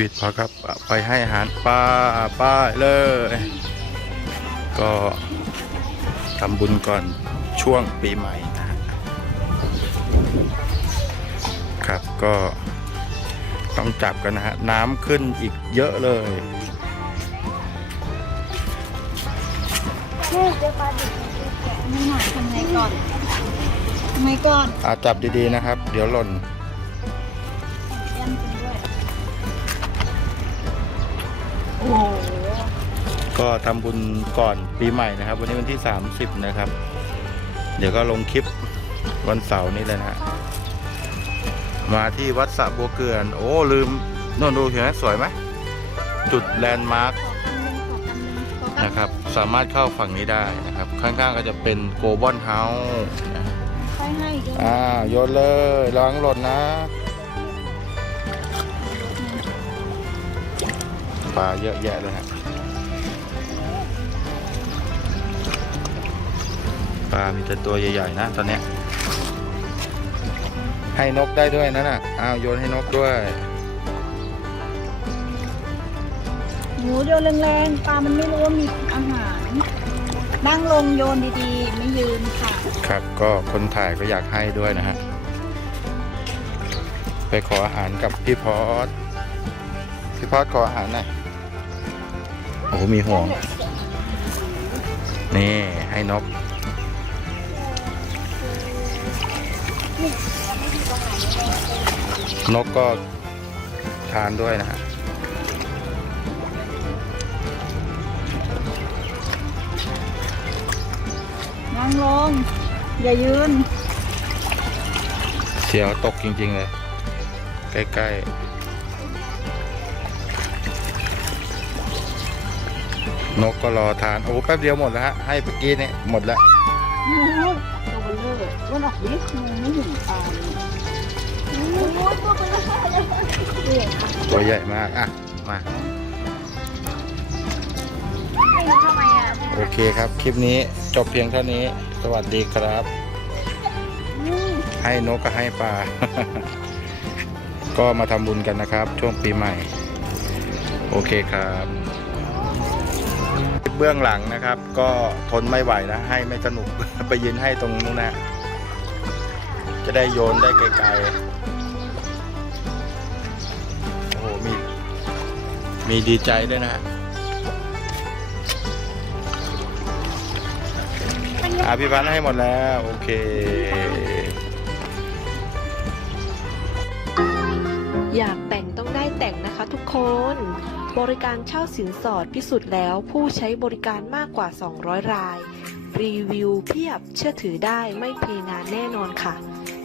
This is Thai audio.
ชีวิตพอครับไปให้อาหารปลาป้าเลย ก็ทำบุญก่อนช่วงปีใหม่นะฮะครับก็ต้องจับกันนะฮะ น้ำขึ้นอีกเยอะเลยแม่เจอปลาดุกแกะไม่หน่อยทำไงก่อนทำไงก่อนอาจับดีๆนะครับ เดี๋ยวหล่น ก็ทำบุญก่อนปีใหม่นะครับ วันนี้วันที่ 30 นะครับ เดี๋ยวก็ลงคลิปวันเสาร์นี้เลยนะฮะมาที่วัดสระบัวเกลือนโอ้ลืมโน่นดูเห็นไหมสวยไหมจุดแลนด์มาร์คขอคำนึงขอคำนึงขอคำนะครับสามารถเข้าฝั่งนี้ได้นะครับ ข้างๆก็จะเป็นโกลบอลเฮาส์ค่อยให้ด้วยอ่าโยนเลยระวังหล่นนะปลาเยอะแยะเลยฮะ ปลา มีแต่ตัวใหญ่ๆนะตอนเนี้ยให้นกได้ด้วยนั่นน่ะอ้าวโยนให้นกด้วยหมูโยนแรงๆปลามันไม่รู้ว่ามีอาหารนั่งลงโยนดีๆ ไม่ยืนค่ะ ครับก็คนถ่ายก็อยากให้ด้วยนะฮะ ไปขออาหารกับพี่พอสพี่พอสขออาหารหน่อยโอ้โหมีห่วง นี่ให้นก นกก็ทานด้วยนะฮะนั่งลง อย่ายืน เสียวตกจริง ๆ เลย ใกล้ๆ นกก็รอทาน โอ้แป๊บเดียวหมดแล้วฮะ ให้เมื่อกี้เนี่ยหมดแล้วโอ้ยตั วเบลเลออ้วนออกดิมอไม่เห็นปลาเลยตัวใหญ่มากอะมา โอเคครับ คลิปนี้จบเพียงเท่านี้ สวัสดีครับ ให้นกก็ให้ปลา ก็มาทำบุญกันนะครับ ช่วงปีใหม่ โอเคครับเบื้องหลังนะครับ ก็ทนไม่ไหวนะ ให้ไม่สนุก ไปยืนให้ตรงนู้นนะ จะได้โยนได้ไกลๆ โอ้โห มี มีดีใจด้วยนะฮะอาพี่พันให้หมดแล้ว โอเคอยากแต่งต้องได้แต่งนะคะทุกคน บริการเช่าสินสอดพิสูจน์แล้วผู้ใช้บริการมากกว่า 200 ราย รีวิวเพียบเชื่อถือได้ไม่เพงานแน่นอนค่ะ